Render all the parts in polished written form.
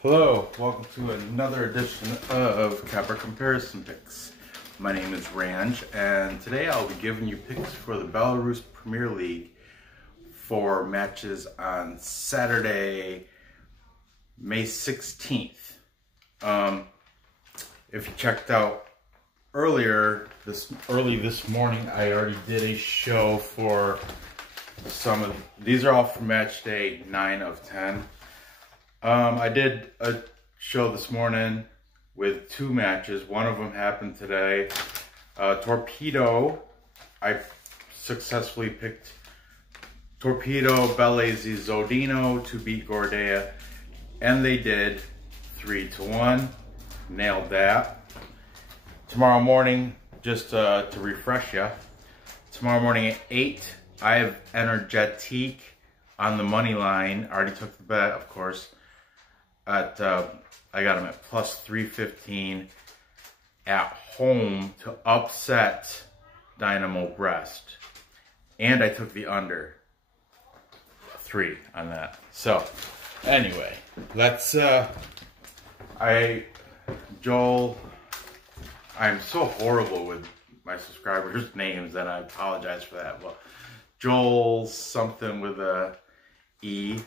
Hello, welcome to another edition of Capper Comparison Picks. My name is Ranj, and today I'll be giving you picks for the Belarus Premier League for matches on Saturday, May 16th. If you checked out early this morning, I already did a show for some of these are all for match day 9 of 10. I did a show this morning with 2 matches. One of them happened today. Torpedo, I successfully picked Torpedo, Bellesi, Zodino to beat Gordea, and they did 3-1. Nailed that. Tomorrow morning, just to refresh you, tomorrow morning at 8, I have Energetique on the money line. I already took the bet, of course. I got him at plus 315 at home to upset Dynamo Brest. And I took the under 3 on that. So, anyway, let's, Joel, I'm so horrible with my subscribers' names and I apologize for that. Well, Joel something with a E,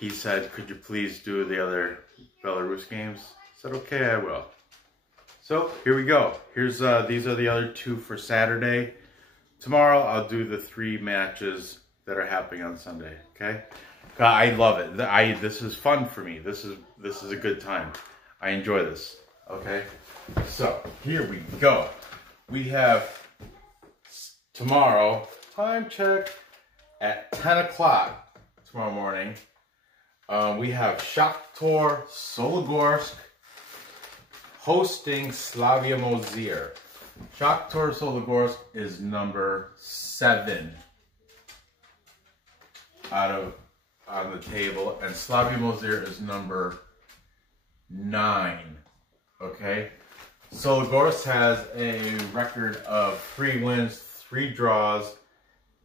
he said, could you please do the other Belarus games? I said, okay, I will. So here we go. Here's these are the other 2 for Saturday. Tomorrow I'll do the 3 matches that are happening on Sunday. Okay, I love it. This is fun for me. This is a good time. I enjoy this. Okay, so here we go. We have tomorrow, time check, at 10 o'clock tomorrow morning. We have Shakhtyor Soligorsk hosting Slavia Mozyr. Shakhtyor Soligorsk is number 7 on the table, and Slavia Mozyr is number 9. Okay, Soligorsk has a record of 3 wins, 3 draws,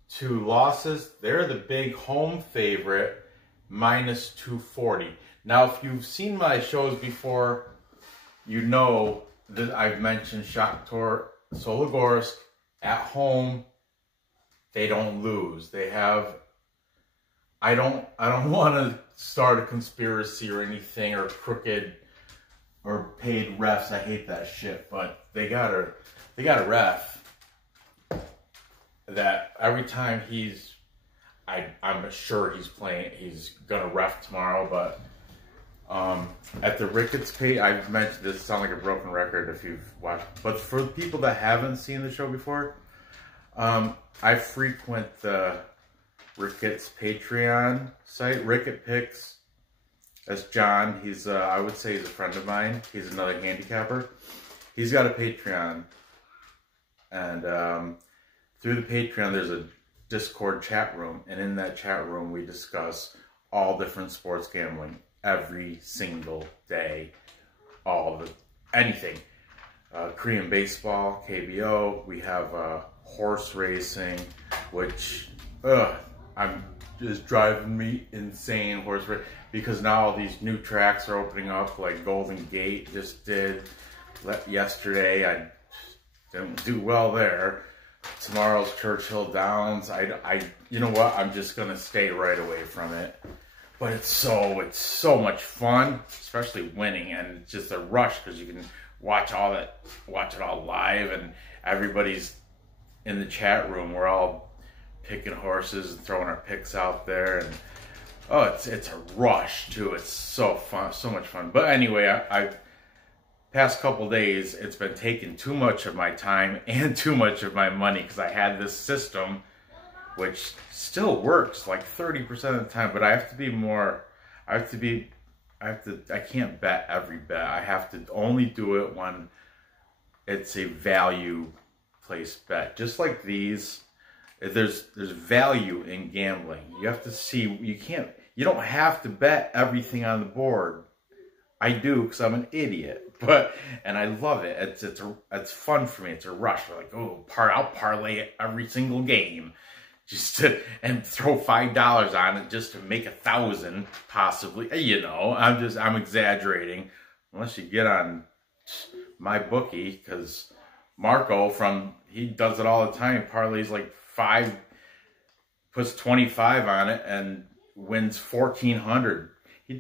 2 losses. They're the big home favorite, minus 240. Now, if you've seen my shows before, you know that I've mentioned Shakhtyor Soligorsk at home. They don't lose. They have. I don't want to start a conspiracy or anything or crooked or paid refs. I hate that shit. But they got a ref that every time I'm sure he's gonna ref tomorrow, but at the Ricketts page, I've mentioned this, sound like a broken record if you've watched, but for the people that haven't seen the show before, I frequent the Ricketts Patreon site. Rickett Picks, that's John. He's I would say he's a friend of mine. He's another handicapper. He's got a Patreon, and through the Patreon there's a Discord chat room, and in that chat room we discuss all different sports gambling every single day, anything, Korean baseball, KBO. We have horse racing, which I'm just driving me insane, horse racing, because now all these new tracks are opening up, like Golden Gate just did yesterday. I didn't do well there. Tomorrow's Churchill Downs. You know what? I'm just gonna stay right away from it. But it's so much fun, especially winning, and it's just a rush because you can watch it all live, and everybody's in the chat room. We're all picking horses and throwing our picks out there, and it's a rush too. It's so fun, so much fun. But anyway, I past couple days, it's been taking too much of my time and too much of my money because I had this system which still works like 30% of the time, but I have to be more, I can't bet every bet. I have to only do it when it's a value placed bet. Just like these, there's value in gambling. You have to see, you don't have to bet everything on the board. I do because I'm an idiot. And I love it. It's fun for me. It's a rush. We're like, oh, I'll parlay every single game. just to, and throw $5 on it just to make 1,000 possibly. You know, I'm exaggerating. Unless you get on my bookie, because Marco he does it all the time. Parlays like 5, puts 25 on it and wins 1,400. He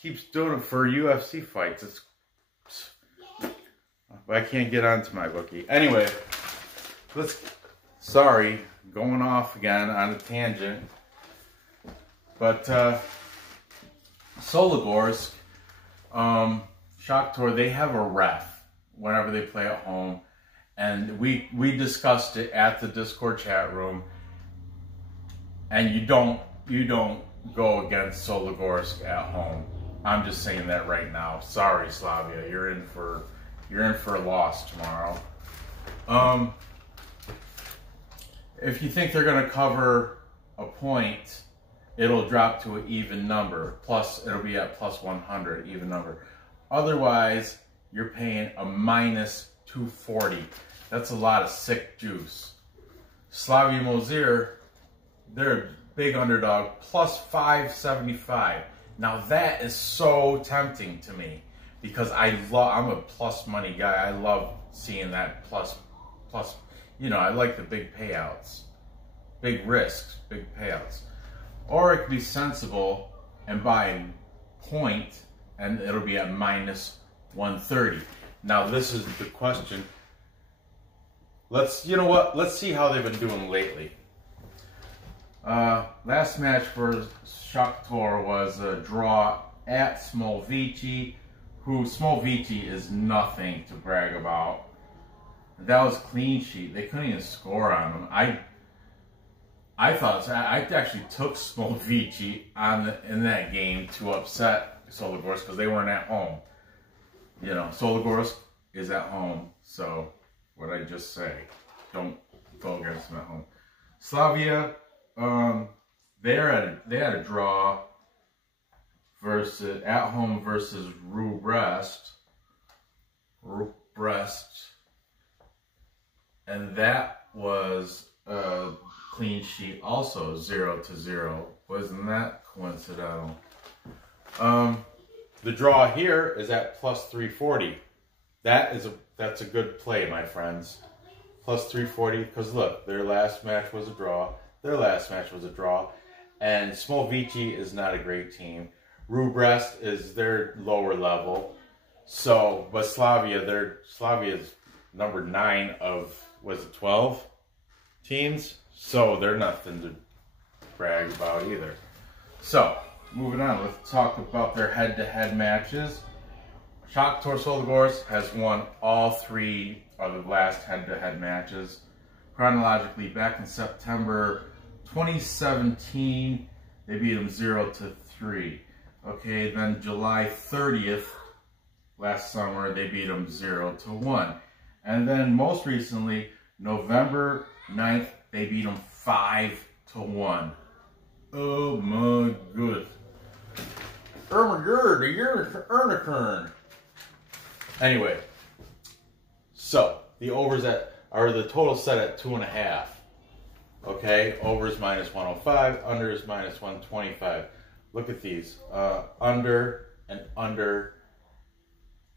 keeps doing it for UFC fights. I can't get onto my bookie. Anyway, sorry, going off again on a tangent. But Soligorsk, Shakhtyor, they have a ref whenever they play at home. And we discussed it at the Discord chat room. And you don't go against Soligorsk at home. I'm just saying that right now. Sorry, Slavia, you're in for a loss tomorrow. If you think they're going to cover a point, it'll drop to an even number. Plus, it'll be at plus 100, even number. Otherwise, you're paying a minus 240. That's a lot of sick juice. Slavia Mozyr, they're a big underdog, plus 575. Now that is so tempting to me because I'm a plus money guy. I love seeing that plus. You know, I like the big payouts, big risks, big payouts. Or it could be sensible and buy point, and it'll be at minus 130. Now this is the question. You know what? Let's see how they've been doing lately. Last match for Shakhtyor was a draw at Smolvici, who Smolvici is nothing to brag about. That was clean sheet. They couldn't even score on him. I actually took Smolvici in that game to upset Soligorsk because they weren't at home. You know, Soligorsk is at home, so what I just say, don't go against them at home. Slavia, they had a draw at home versus Brest, and that was a clean sheet, also 0-0. Wasn't that coincidental? The draw here is at plus 340. That's a good play, my friends. Plus 340, because look, their last match was a draw. And Smolvici is not a great team. Brest is their lower level. So, but Slavia's number 9 of, was it 12 teams? So they're nothing to brag about either. So, moving on, let's talk about their head-to-head matches. Shakhtyor Soligorsk has won all 3 of the last head-to-head matches. Chronologically, back in September 2017, they beat them 0-3. Okay, then July 30th, last summer, they beat them 0-1. And then most recently, November 9th, they beat them 5-1. Oh my good. Anyway, so the overs the total set at 2.5. Okay, overs minus 105, unders minus 125. Look at these. Under and under.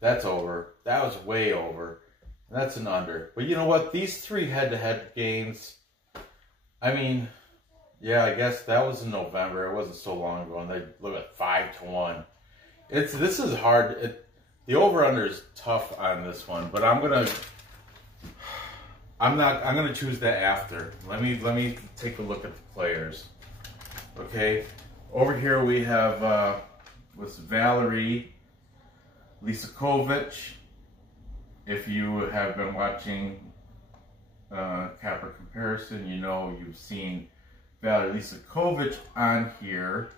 That's over. That was way over. That's an under. But you know what? These 3 head-to-head games, I mean, yeah, I guess that was in November. It wasn't so long ago, and they look at 5-1. This is hard. The over/under is tough on this one, but I'm gonna choose that after. Let me take a look at the players. Okay, over here we have Valerie Lisakovic. If you have been watching Capper Comparison, you know you've seen Valerie Lisakovic on here.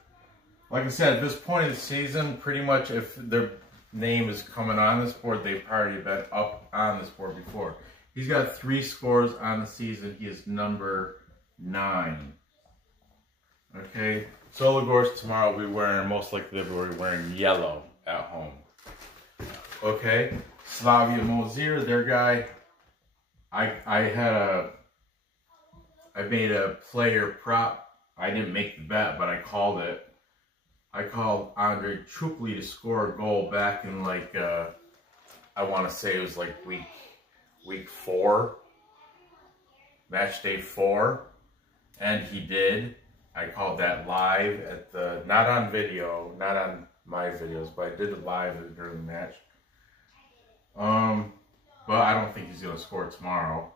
Like I said, at this point of the season, pretty much if their name is coming on this board, they've already been up on this board before. He's got 3 scores on the season. He is number 9. Okay, Soligorsk tomorrow will be wearing, most likely they'll be wearing yellow at home. Okay, Slavia Mozyr, their guy, I I made a player prop. I didn't make the bet, but I called it. I called Andre Chukli to score a goal back in like, I want to say it was like week 4, match day 4, and he did. I called that live at the, not on video, not on my videos, but I did it live during the match. But I don't think he's going to score tomorrow.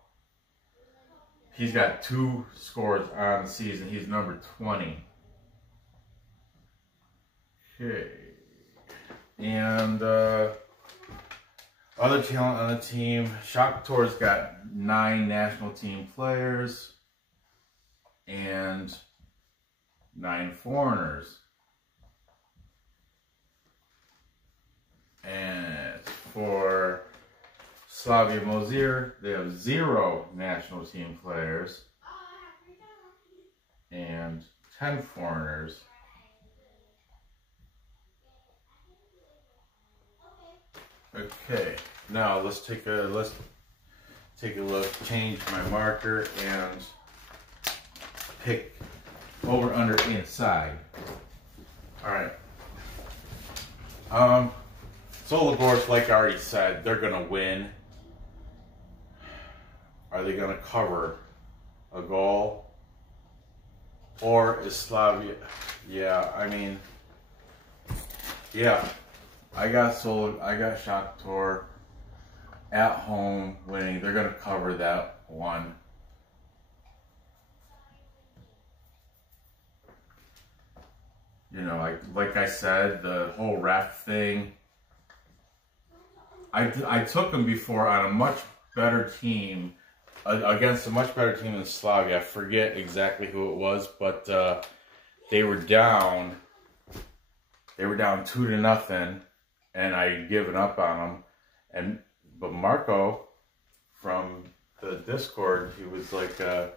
He's got 2 scores on the season. He's number 20. Okay. And other talent on the team. Shakhtyor's got 9 national team players and 9 foreigners. And for Slavia Mozyr, they have 0 national team players and 10 foreigners. Okay, now let's take a look, change my marker and pick over, under, inside. Alright. Soligorsk, like I already said, they're gonna win. Are they gonna cover a goal? Or is Slavia? Yeah, I mean, yeah. I got Shakhtyor at home winning. They're gonna cover that one. You know, like I said, the whole ref thing. I took them before on a much better team, against a much better team than Slavia. I forget exactly who it was, but they were down. They were down 2-0, and I had given up on them. But Marco from the Discord, he was like, I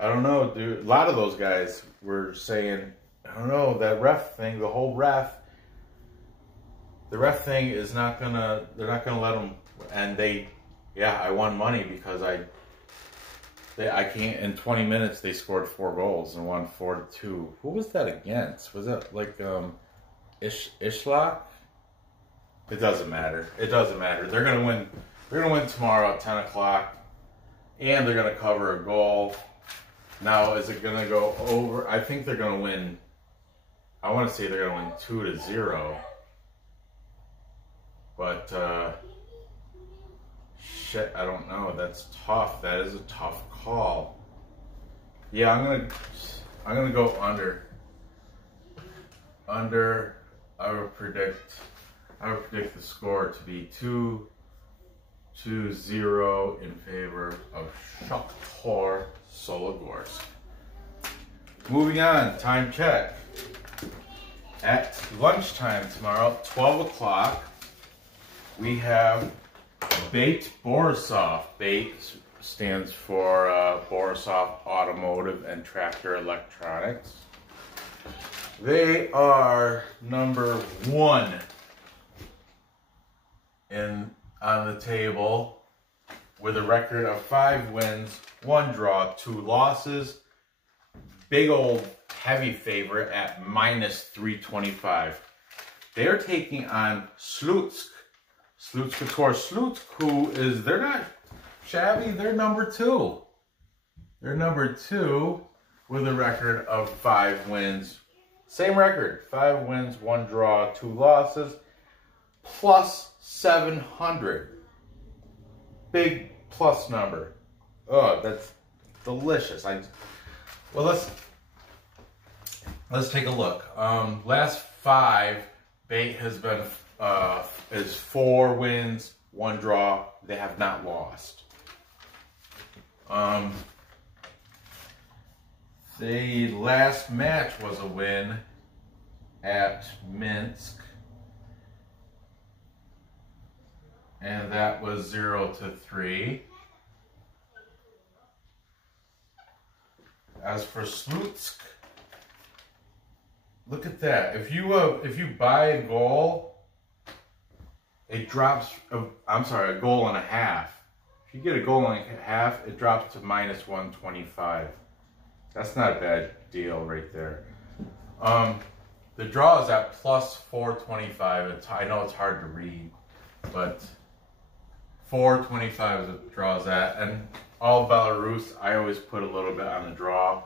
don't know, dude. A lot of those guys were saying, I don't know, that ref thing, the whole ref. The ref thing is not gonna, they're not gonna let them, and I won money because I can't, in 20 minutes they scored 4 goals and won 4-2. Who was that against? Was that like, Ishlak? It doesn't matter. It doesn't matter. They're gonna win. They're gonna win tomorrow at 10 o'clock, and they're gonna cover a goal. Now, is it gonna go over? I think they're gonna win. I want to say they're gonna win 2-0. But shit, I don't know. That's tough. That is a tough call. Yeah, I'm gonna go under. Under. I would predict the score to be 2-0 in favor of Shakhtyor Soligorsk. Moving on, time check. At lunchtime tomorrow, 12 o'clock, we have BATE Borisov. BATE stands for Borisov Automotive and Tractor Electronics. They are number 1 on the table with a record of 5 wins, 1 draw, 2 losses. Big old heavy favorite at -325. They are taking on Slutsk. Slutsk, who is, they're not shabby, they're number 2. They're number 2 with a record of 5 wins. Same record, 5 wins, 1 draw, 2 losses, plus 700. Big plus number. Oh, that's delicious. Well, let's take a look. Last 5, BATE has been is 4 wins, 1 draw. They have not lost. The last match was a win at Minsk, and that was 0-3. As for Slutsk, look at that. If you buy a goal, it drops. I'm sorry, a goal and a half. If you get a goal and a half, it drops to -125. That's not a bad deal right there. The draw is at plus 425. I know it's hard to read, but 425 is what the draw is at. And all Belarus, I always put a little bit on the draw.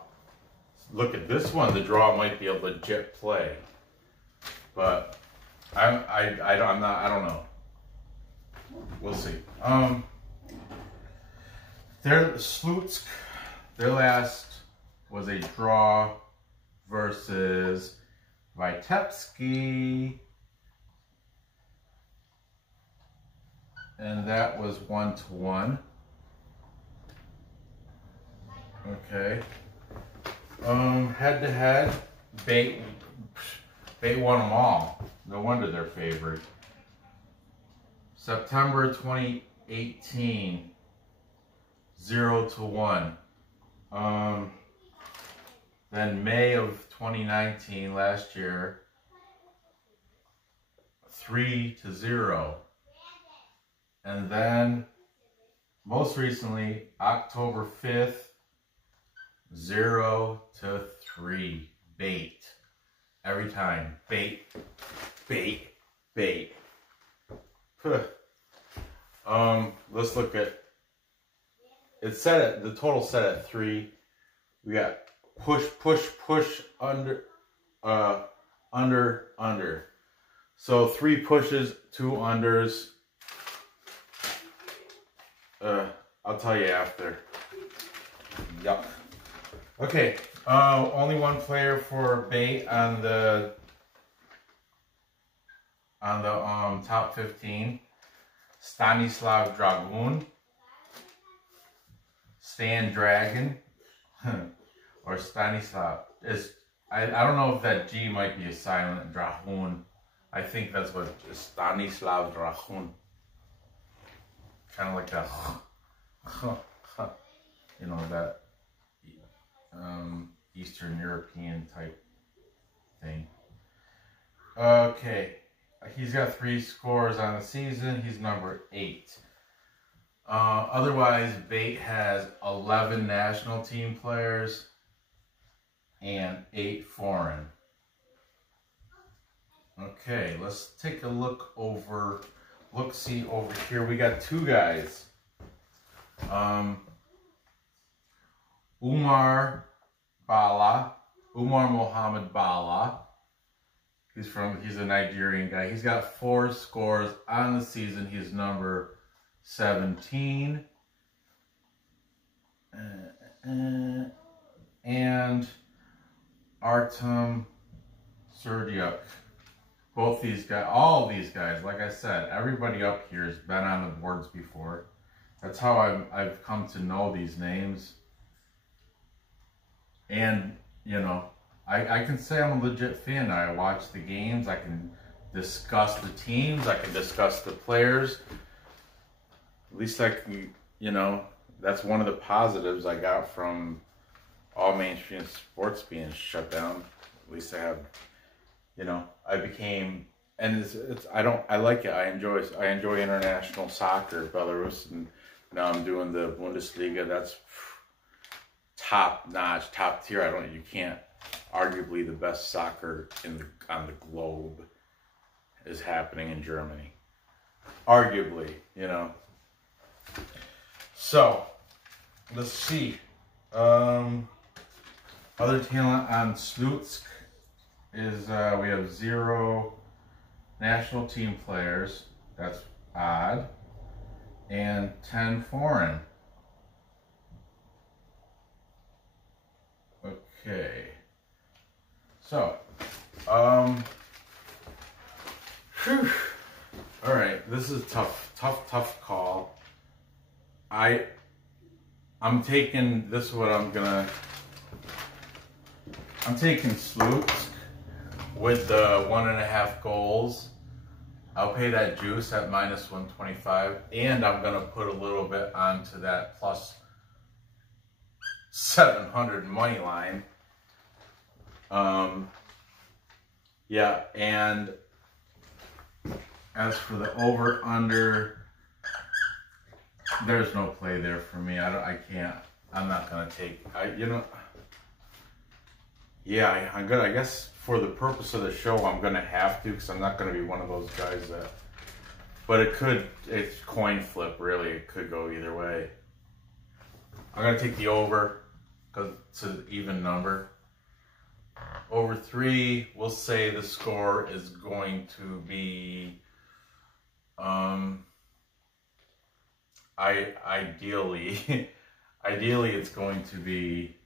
Look at this one. The draw might be a legit play, but I don't know. We'll see. Slutsk, their last was a draw versus Vitebsky, and that was 1-1. Okay. Head to head, BATE won them all. No wonder they're favored. September 2018, 0-1. Then May of 2019, last year, 3-0. And then most recently, October 5th, 0-3. BATE. Every time. BATE. Let's look at, it's set at, the total set at 3. We got push, under. So 3 pushes, 2 unders. I'll tell you after. Yup. Okay, only one player for BATE on the top 15. Stanislav Dragun, Stan Dragon, or Stanislav. I don't know if that G might be a silent. Dragun. I think that's what Stanislav Dragun. Kind of like that, you know, that Eastern European type thing. Okay, he's got 3 scores on the season. He's number 8. Otherwise, BATE has 11 national team players and 8 foreign. Okay, let's take a look-see over here. We got 2 guys. Umar Mohammed Bala. He's a Nigerian guy. He's got 4 scores on the season. He's number 17. And Artem Serdyuk. Both these guys, all these guys, like I said, everybody up here has been on the boards before. That's how I've come to know these names. And, you know, I can say I'm a legit fan. I watch the games. I can discuss the teams. I can discuss the players. At least I can, you know, that's one of the positives I got from all mainstream sports being shut down. At least I have, you know, I became, and I like it. I enjoy international soccer, Belarus, and now I'm doing the Bundesliga. That's top notch, top tier. You can't, arguably the best soccer on the globe is happening in Germany. Arguably, you know. So, let's see. Other talent on Slutsk is we have 0 national team players. That's odd. And 10 foreign. Okay. So, all right, this is tough call. I'm taking, this is what I'm taking Slutsk with the 1.5 goals. I'll pay that juice at minus 125, and I'm gonna put a little bit onto that plus 700 money line. Yeah, and as for the over under, there's no play there for me. I'm not gonna take. Yeah, I'm gonna. I guess for the purpose of the show, I'm gonna have to, because I'm not gonna be one of those guys that. But it could. It's coin flip, really. It could go either way. I'm gonna take the over because it's an even number. Over 3. We'll say the score is going to be. Ideally, ideally it's going to be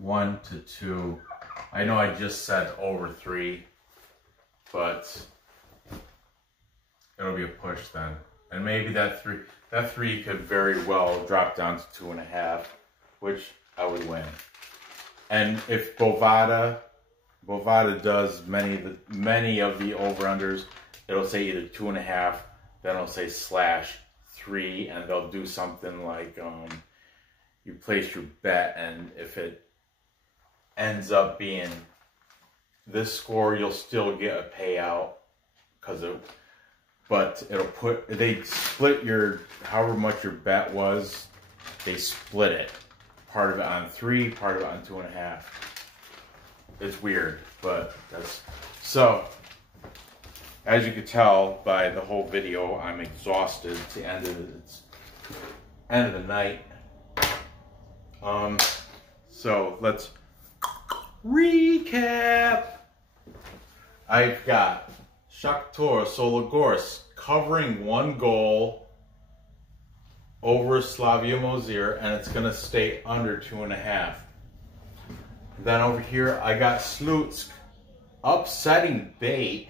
1-2. I know I just said over 3, but it'll be a push then. And maybe that 3 could very well drop down to 2.5, which I would win. And if Bovada does many of the over-unders, it'll say either 2.5, then it'll say /3, and they'll do something like you place your bet, and if it ends up being this score, you'll still get a payout but they split your, however much your bet was, they split it. Part of it on 3, part of it on 2.5. It's weird, but that's, so, as you could tell by the whole video, I'm exhausted. It's the end of the night. So let's recap. I've got Shakhtyor Soligorsk covering 1 goal over Slavia Mozyr, and it's gonna stay under 2.5. Then over here, I got Slutsk upsetting BATE.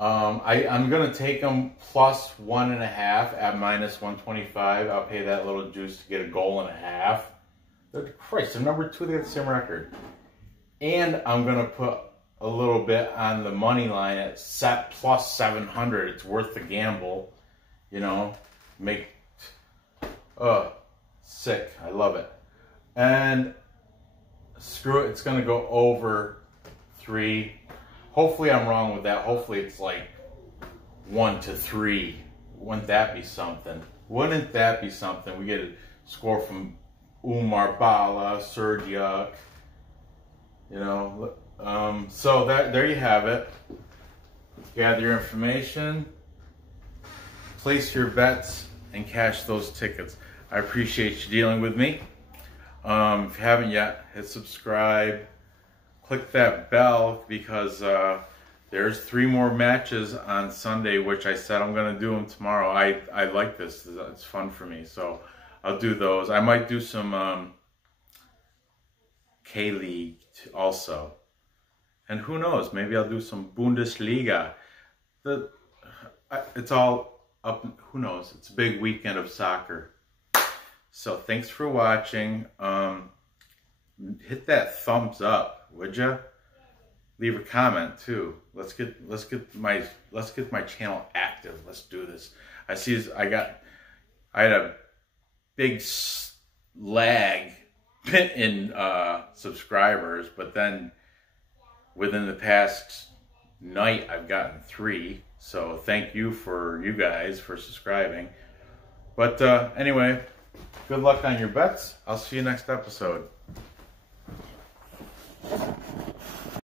I'm going to take them +1.5 at -125. I'll pay that little juice to get a goal and a half. Christ, they're number 2. They got the same record. And I'm going to put a little bit on the money line at +700. It's worth the gamble. You know, sick. I love it. And screw it, it's going to go over 3. Hopefully I'm wrong with that. Hopefully it's like 1-3. Wouldn't that be something? Wouldn't that be something? We get a score from Umar Bala, Sergiuk. You know, so there you have it. Gather your information, place your bets, and cash those tickets. I appreciate you dealing with me. If you haven't yet, hit subscribe. Click that bell, because there's 3 more matches on Sunday, which I said I'm going to do them tomorrow. I like this. It's fun for me, so I'll do those. I might do some K-League also. And who knows, maybe I'll do some Bundesliga. It's all up, who knows. It's a big weekend of soccer. So thanks for watching. Hit that thumbs up, would ya? Leave a comment too. Let's get my channel active. Let's do this. I had a big lag in subscribers, but then within the past night I've gotten 3. So thank you guys for subscribing. But anyway, good luck on your bets. I'll see you next episode.